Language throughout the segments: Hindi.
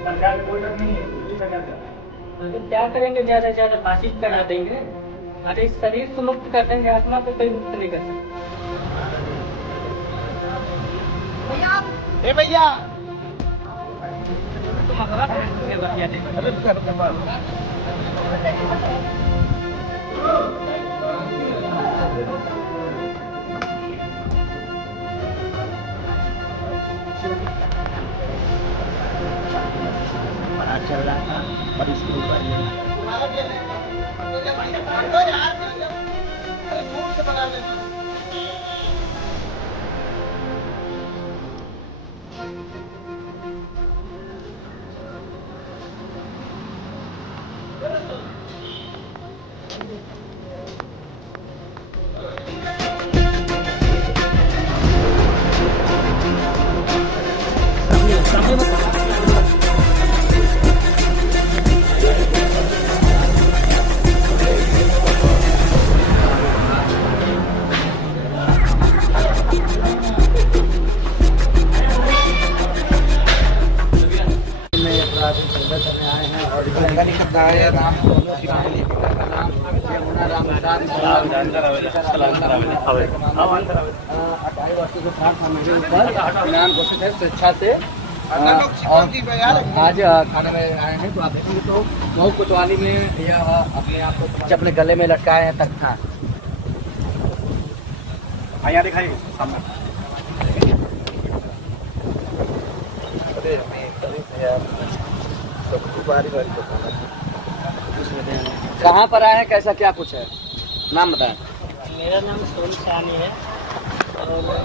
सरकार कोई नहीं है, दूसरी सरकार का। तो क्या करेंगे, ज्यादा से ज्यादा फांसी करा देंगे। अरे शरीर को मुक्त कर देंगे, आत्मा को कोई मुक्त नहीं कर सकता। ए भैया तुम अगवा बढ़िया दे। अरे कर चल रहा था और इसके ऊपर स्वेच्छा से आज खाने में आए हैं। तो आप देखेंगे तो मऊ कोतवाली में यह अपने आप को अपने गले में लटकाए हैं तख्ता। यहाँ दिखाइए सामने। कहाँ पर आए हैं, कैसा क्या कुछ है, नाम बताएं। मेरा नाम सोनू साहनी है और मैं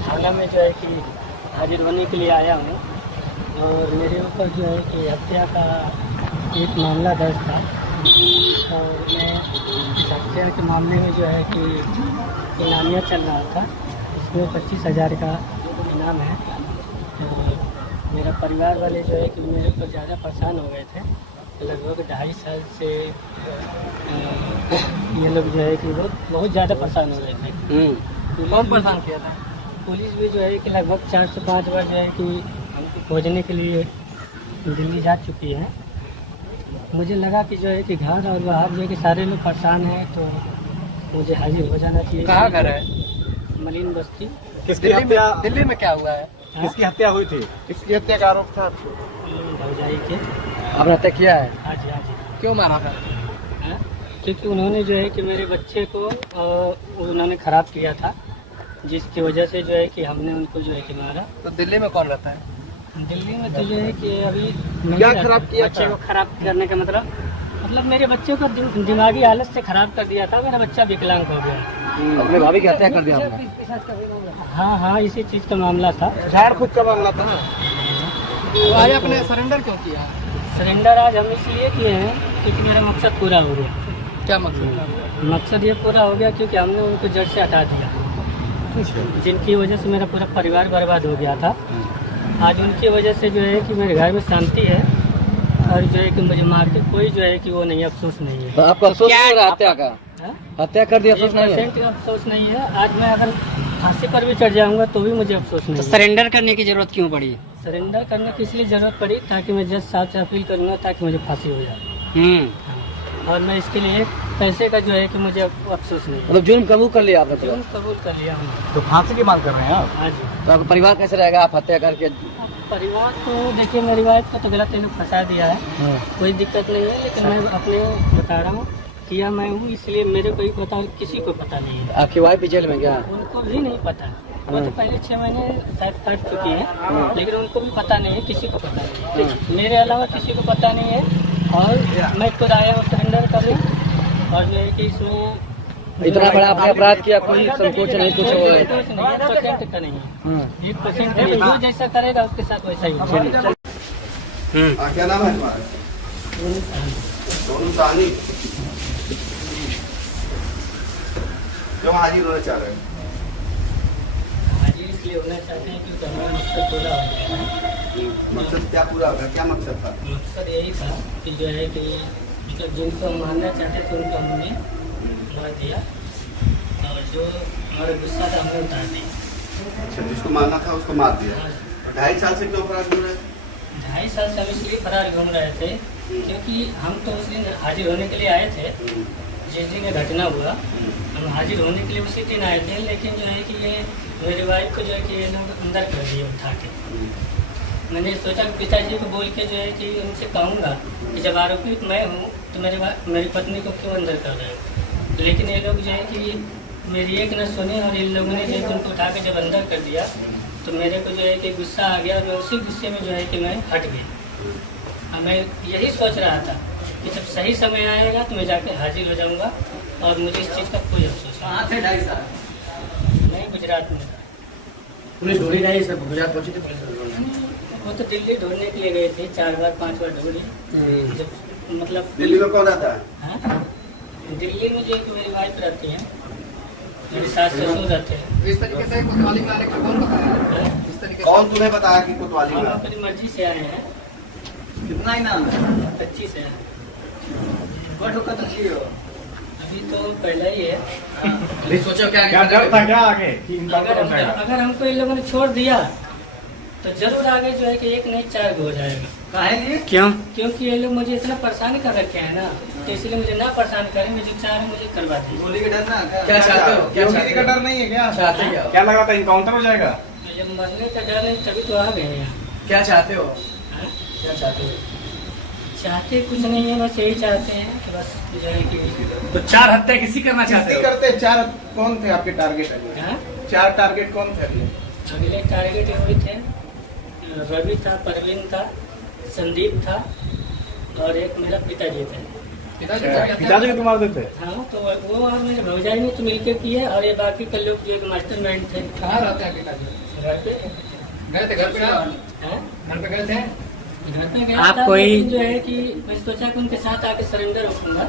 थाना में जो है कि हाजिर होने के लिए आया हूँ। और मेरे ऊपर जो है कि हत्या का एक मामला दर्ज था और मैं हत्या के मामले में जो है कि इनामिया चल रहा था, इसमें 25,000 का इनाम है। तो मेरा परिवार वाले जो है कि मेरे ऊपर ज़्यादा परेशान हो गए थे। लगभग 2.5 साल से ये लोग जो है कि बहुत ज़्यादा परेशान हो गए थे। कौन परेशान किया था? पुलिस भी जो है कि लगभग 4 से 5 बार जो है कि हमको खोजने के लिए दिल्ली जा चुकी है। मुझे लगा कि जो है कि घर और बाहर जो है कि सारे लोग परेशान हैं, तो मुझे हाजिर हो जाना चाहिए। कहाँ घर है? मलिन बस्ती। किसकी हत्या? दिल्ली में क्या हुआ है? किसकी हत्या हुई थी? किसकी हत्या का आरोप था? भौजाई के। आपने हत्या किया है? हाँ जी, हाँ जी। क्यों मारा था? क्योंकि उन्होंने जो है कि मेरे बच्चे को उन्होंने ख़राब किया था, जिसकी वजह से जो है कि हमने उनको जो है कि मारा। तो दिल्ली में कौन रहता है? दिल्ली में तो जो है कि अभी क्या खराब किया? बच्चे को खराब करने का मतलब मेरे बच्चे को दिमागी हालत से खराब कर दिया था। मेरा बच्चा विकलांग हो गया। अपने भाभी की हत्या कर दिया आपने? हाँ हाँ, इसी चीज़ का मामला था। झाड़ फूक का मामला था। तो आज आपने सरेंडर क्यों किया? सरेंडर आज हम इसलिए किए हैं क्योंकि मेरा मकसद पूरा हो गया। क्या मकसद? मकसद ये पूरा हो गया क्योंकि हमने उनको जड़ से हटा दिया, जिनकी वजह से मेरा पूरा परिवार बर्बाद हो गया था। आज उनकी वजह से जो है कि मेरे घर में शांति है और जो है कि मुझे मार के कोई जो है कि वो नहीं, अफसोस नहीं है। तो आपको अफसोस नहीं हो रहा हत्या का? हत्या कर दिया, अफसोस नहीं है? अफसोस नहीं है। आज मैं अगर फांसी पर भी चढ़ जाऊंगा तो भी मुझे अफसोस नहीं। तो सरेंडर करने की जरूरत क्यों पड़ी? सरेंडर करने की इसलिए जरूरत पड़ी ताकि मैं जज साहब से अपील करूँगा ताकि मुझे फांसी हो जाए। और मैं इसके लिए पैसे का जो है कि मुझे अफसोस नहीं है। मतलब जुर्म कबूल कर लिया आपने? जुर्म कबूल कर लिया हमने। तो फांसी की मांग कर रहे हैं आप? हाँ जी। तो आपका परिवार कैसे रहेगा आप हत्या करके? परिवार तो देखिए, मेरी वाइफ को तो गलत लोग फंसा दिया है, कोई दिक्कत नहीं है। लेकिन मैं अपने बता रहा हूँ, किया मैं हूँ, इसलिए मेरे को ही पता, किसी को पता नहीं है। आपकी वाइफ भी जेल में क्या? उनको भी नहीं पता। वो तो पहले 6 महीने शायद कट चुकी है, लेकिन उनको भी पता नहीं है, किसी को पता नहीं है। मेरे अलावा किसी को पता नहीं है। और मैं खुद आया हूँ सरेंडर करने, और जो है कि इसमें इतना बड़ा आपने अपराध किया, कोई संकोच नहीं, कुछ हो? 1% का नहीं है, 1% का नहीं। जो जैसा करेगा उसके साथ वैसा ही। क्या नाम है तुम्हारा? सोनू साहनी। क्यों हाजिर होना चाह रहे हैं? हाजिर इसलिए होना चाहते हैं क्योंकि हमारा मकसद पूरा हो गया। मकसद क्या पूरा होगा? क्या मकसद था? मकसद यही था कि जो है कि जिनको हम मारना चाहते थे उनको हमने मार दिया, और जो हमारा गुस्सा था हमने उतार दिया। अच्छा, जिसको मारना था उसको मार दिया। 2.5 साल से क्यों अपराध हो रहे? 2.5 साल से हम इसलिए फरार घूम रहे थे क्योंकि हम तो उस दिन हाजिर होने के लिए आए थे। जिस दिन ये घटना हुआ हम हाजिर होने के लिए उसी दिन आए थे, लेकिन जो है कि ये मेरी वाइफ को जो है कि ये लोग अंदर कर दिए उठा के। मैंने सोचा कि पिताजी को बोल के जो है कि उनसे कहूँगा कि जब आरोपी मैं हूँ तो मेरी पत्नी को क्यों अंदर कर रहे हो, लेकिन ये लोग जो है कि मेरी एक न सुने और इन लोगों ने जो है उनको उठा के जब अंदर कर दिया तो मेरे को जो है कि गुस्सा आ गया और मैं उसी गुस्से में जो है कि मैं हट गया। मैं यही सोच रहा था कि जब सही समय आएगा तो मैं जाके हाजिर हो जाऊंगा और मुझे इस चीज़ का कोई अफसोस नहीं। कहाँ थे 2.5 साल? मैं गुजरात में था। पुलिस ढूंढी नहीं, सब गुजरात पहुंची थी पुलिस? वो तो दिल्ली ढूंढने के लिए गए थे, 4 बार 5 बार ढूंढी। जब मतलब दिल्ली में कौन आता है? हाँ? दिल्ली में जो एक मेरी वाइफ रहती है, मेरे सास ससुर रहते हैं। इस तरीके से कोतवाली में आने का कौन बताया? इस तरीके से कौन तुम्हें बताया कि कोतवाली हम में? अपनी मर्जी से आए हैं। कितना ही नाम है? 25 है। कौन ठोका तो जी हो? अभी तो पहला ही है। अभी सोचो क्या क्या डर था क्या आगे कि इनकाउंटर हो जाएगा? अगर हमको इन लोगों ने छोड़ दिया तो जरूर आगे जो है कि 1 नहीं 4 हो जाएगा। काहे? क्यों? क्योंकि ये लोग मुझे इतना परेशान कर रखे हैं ना, तो इसलिए मुझे ना परेशान करें, मुझे चाह रहे मुझे करवा दें। गोली का डर ना? क्या चाहते हो? क्या योगी चाहते जी का हो? डर नहीं है क्या? चाहते क्या हो? क्या लगा था इनकाउंटर हो जाएगा? तो जब मरने का डर नहीं तभी तो आ गए हैं यहाँ। क्या चाहते हो? हाँ? क्या चाहते हो? चाहते कुछ नहीं है, बस यही चाहते हैं कि बस जो है कि तो 4 हत्या किसी करना चाहते किसकी हो? करते? 4 कौन थे आपके टारगेट? हाँ? 4 टारगेट कौन थे अगले? अगले टारगेट ये हुए थे, रवि था, परवीन था, संदीप था और एक मेरा पिताजी थे। पिताजी को मार देते? हाँ, तो वो और मेरे भौजाई ने तो मिलकर किए और ये बाकी के लोग जो एक मास्टरमाइंड थे। कहाँ रहते हैं पिताजी? घर पे गए थे घर पे? हाँ? घर पे गए थे? घर पे गया आप था, कोई- लेकिन जो है कि मैं सोचा कि उनके साथ आके सरेंडर होऊंगा,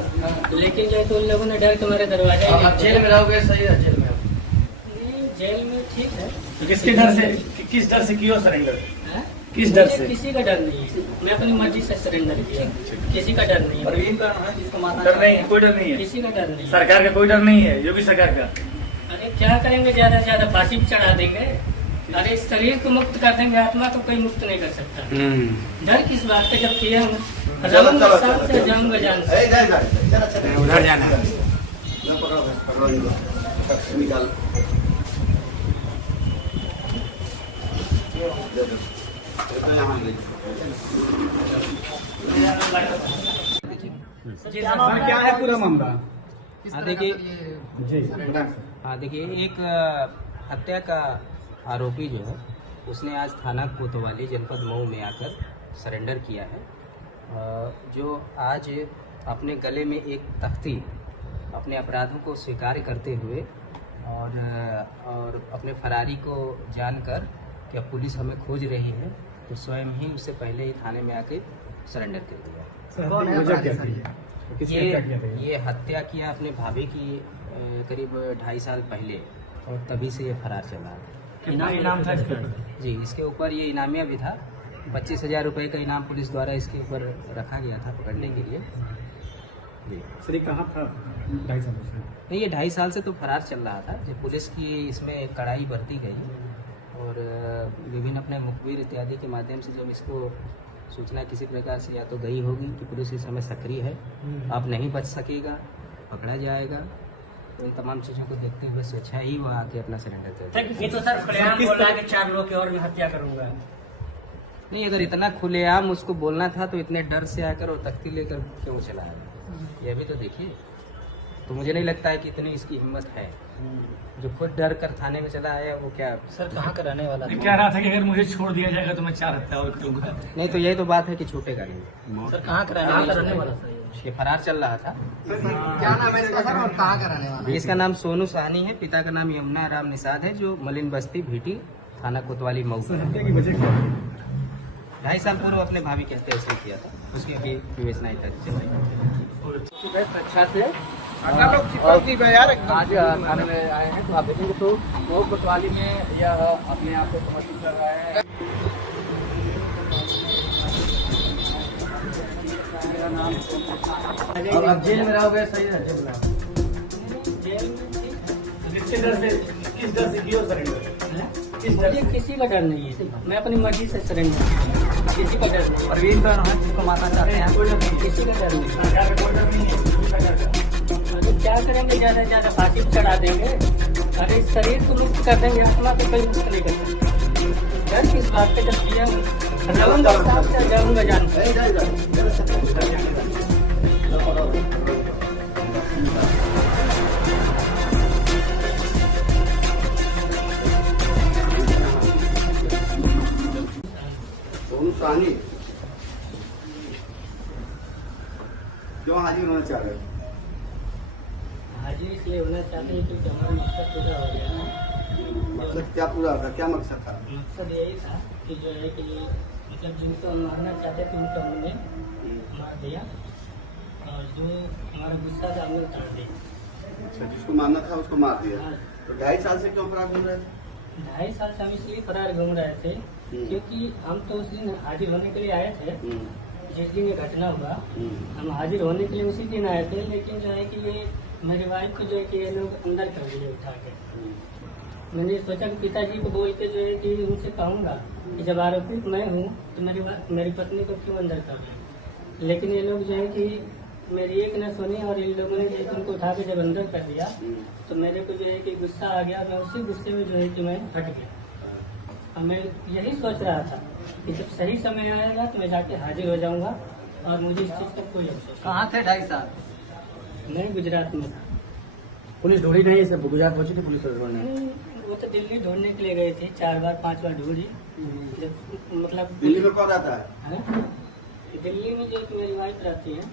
लेकिन जो है तो उन लोगों ने डर के मेरे दरवाजा ही अब जेल में रहोगे? सही है जेल में? नहीं, जेल में ठीक है। किसके डर से? किस डर से किया सरेंडर? हाँ? किस डर मुझे से? किसी का डर नहीं है, मैं अपनी मर्जी से सरेंडर किया, किसी का डर नहीं है। परवीन का है जिसको मारना डर नहीं, कोई डर नहीं है। किसी का डर नहीं है। सरकार का कोई डर नहीं है, योगी सरकार का। अरे क्या करेंगे, ज्यादा से ज्यादा फांसी भी चढ़ा देंगे। अरे शरीर को मुक्त कर देंगे, आत्मा को कोई मुक्त नहीं कर सकता। डर किस बात का, जब किया हम चलो, चलो, साथ चलो, से चलो। जाऊंगा जान से। ए, चल, चल। उधर जाना है। पकड़ो इनको। निकाल। ये तो यहाँ ले। सर क्या है पूरा मामला? हाँ देखिए एक हत्या का आरोपी जो है उसने आज थाना कोतवाली जनपद मऊ में आकर सरेंडर किया है। जो आज अपने गले में एक तख्ती अपने अपराधों को स्वीकार करते हुए और अपने फरारी को जानकर कि अब पुलिस हमें खोज रही है तो स्वयं ही उससे पहले ही थाने में आके सरेंडर कर दिया। कौन है अपराधी सर ये? ये हत्या किया अपने भाभी की करीब 2.5 साल पहले और तभी से ये फरार चला है। इनाम था इसका? जी, इसके ऊपर ये इनामिया भी था। 25,000 रुपये का इनाम पुलिस द्वारा इसके ऊपर रखा गया था पकड़ने के लिए। जी सर ये कहाँ था 2.5 साल से? नहीं, ये 2.5 साल से तो फरार चल रहा था। जब पुलिस की इसमें कड़ाई बरती गई और विभिन्न अपने मुखबिर इत्यादि के माध्यम से जब इसको सूचना किसी प्रकार से या तो गई होगी कि पुलिस इस समय सक्रिय है, अब नहीं बच सकेगा, पकड़ा जाएगा, तो इन तमाम चीज़ों को देखते हुए सोचा ही वो आके अपना सरेंडर कर दिया। ये तो सर खुलेआम बोल रहा है कि 4 लोग की और भी हत्या करूंगा। नहीं, अगर इतना खुलेआम उसको बोलना था तो इतने डर से आकर और तख्ती लेकर क्यों चला है, ये भी तो देखिए। तो मुझे नहीं लगता है कि इतनी इसकी हिम्मत है। जो खुद डर कर थाने में चला आया वो क्या सर कहाँ का रहने वाला कह रहा था कि अगर मुझे छोड़ दिया जाएगा तो मैं 4 हत्या और करूंगा। नहीं, तो यही तो बात है कि छूटेगा नहीं। सर कहाँ का रहने वाला सर? ये फरार चल रहा था। क्या नाम है इसका सर और कहाँ का रहने वाला? इसका नाम सोनू साहनी है, पिता का नाम यमुना राम निषाद है, जो मलिन बस्ती भीटी थाना कोतवाली मऊ का है। हत्या की वजह क्या है? 2.5 साल पूर्व अपने भाभी कहते हैं इसने किया था, उसकी अभी विवेचना इत्यादि चल रही है। अच्छा से यार आज थाने में आए हैं तो आप देखेंगे तो वो कोतवाली में यह अपने आप को समर्पित कर रहा है। मेरा नाम अब जेल में रहोगे? सही है जेल में किसके डर से? किस डर से किया सरेंडर? किस डर मुझे से? किसी का डर नहीं है, मैं अपनी मर्जी से सरेंडर किसी का डर नहीं, परवीन तो है जिसको मारना चाहते हैं। किसी का डर नहीं। सरकार का कोई डर नहीं है, योगी सरकार का। अरे क्या करेंगे, ज्यादा से ज्यादा फांसी पे चढ़ा देंगे। अरे इस शरीर को मुक्त कर देंगे, आत्मा को कोई मुक्त नहीं कर सकता। डर किस बात का, जब किया हूँ जाऊंगा साथ से जाऊंगा जान। ए, जा, जा, जरा चल। लो, पकड़ो। सोनू साहनी क्यों हाजिर होना चाह रहे हो? हाजिर इसलिए होना चाहते हैं क्योंकि हमारा मकसद पूरा हो गया था। मतलब क्या पूरा था, क्या मकसद था? मकसद यही था कि जो है कि मतलब जिनको हम मारना चाहते थे उनको हमने मार दिया, और जो हमारा गुस्सा था हमने उतार दिया। अच्छा, जिसको मारना था उसको मार दिया। हाँ। तो 2.5 साल से क्यों फरार घूम रहे थे? 2.5 साल से हम इसलिए फरार घूम रहे थे क्योंकि हम तो उस दिन हाजिर होने के लिए आए थे। जिस दिन ये घटना हुआ हम हाजिर होने के लिए उसी दिन आए थे, लेकिन जो है कि ये मेरी वाइफ को जो है कि ये लोग अंदर कर दिए उठा के। मैंने सोचा कि पिताजी को बोल के जो है कि उनसे कहूँगा कि जब आरोपित मैं हूँ तो मेरी पत्नी को क्यों अंदर कर दिया, लेकिन ये लोग जो है कि मेरी एक न सुनी और इन लोगों ने जो है कि उनको उठा के जब अंदर कर दिया तो मेरे को जो है कि गुस्सा आ गया। मैं उसी गुस्से में जो है कि मैं हट गया। और मैं यही सोच रहा था कि जब सही समय आएगा तो मैं जाके हाजिर हो जाऊंगा और मुझे इस चीज़ का कोई अफसोस कहाँ थे 2.5 साल? नहीं। मैं गुजरात में था। पुलिस ढूंढी नहीं, इसे गुजरात पहुंची थी पुलिस ढूंढने। वो तो दिल्ली ढूंढने के लिए गए थे, 4 बार 5 बार ढूंढी। जब मतलब दिल्ली में कौन रहता है? है? दिल्ली में जो मेरी वाइफ रहती है,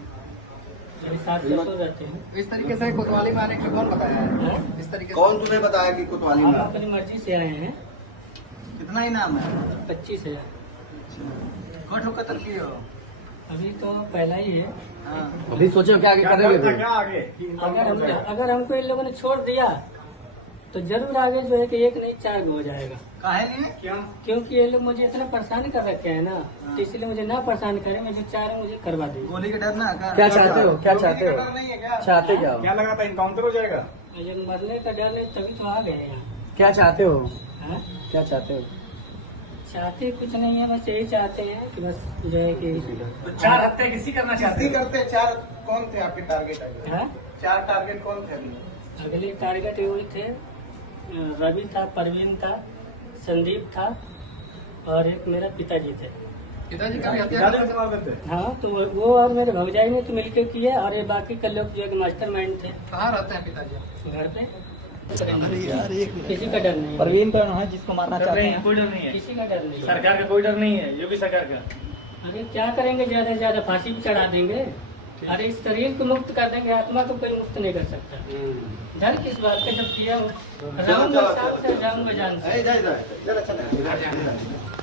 मेरे सास ससुर रहते हैं। इस तरीके से कोतवाली में आने के लिए कौन बताया है? हाँ? इस तरीके से कौन तुम्हें बताया कि कोतवाली हम में? अपनी मर्जी से आए हैं। कितना ही नाम है? 25 है। कौन ठोकर कत्ल किए हो? अभी तो पहला ही है। हाँ। अभी सोचे क्या आगे करेंगे? क्या आगे? अगर हमको इन लोगों ने छोड़ दिया तो जरूर आगे जो है कि 1 नहीं 4 हो जाएगा। काहे लिए? क्यों? क्योंकि ये लोग मुझे इतना परेशान कर रखे हैं ना, तो इसलिए मुझे ना परेशान करें, मैं जो चाह रहे मुझे करवा देंगे। गोली का डर ना? क्या चाहते हो? क्या चाहते हो? नहीं है क्या? चाहते क्या हो? क्या लगा था इनकाउंटर हो जाएगा? मुझे मरने का डर नहीं, तभी तो आ गए यहाँ। क्या चाहते हो? हाँ? क्या चाहते हो? चाहते कुछ नहीं है, बस यही चाहते हैं कि बस जो है कि तो 4 हत्या किसी करना चाहते किसी हैं? करते 4 कौन थे आपके टारगेट अगले? हाँ? 4 टारगेट कौन थे अगले? अगले टारगेट वही थे, रवि था, परवीन था, संदीप था और एक मेरा पिताजी थे। पिताजी का भी हत्या ज्यादा कर- इस्तेमाल करते हैं? हाँ, तो वो और मेरे भौजाई ने तो मिलकर किया, और ये बाकी के लोग जो है मास्टर माइंड थे कहाँ रहते हैं पिताजी? घर पे। किसी का डर नहीं, परवीन तो है जिसको मारना डर चाहते नहीं, हैं। कोई डर नहीं है। किसी का डर नहीं। सरकार का कोई डर नहीं है, योगी सरकार का। अरे क्या करेंगे, ज्यादा से ज्यादा फांसी पे चढ़ा देंगे। अरे इस शरीर को मुक्त कर देंगे, आत्मा को कोई मुक्त नहीं कर सकता। डर किस बात का, जब किया हूँ जाऊंगा साथ से जाऊंगा जान से। ए, जा, जा, जरा चल।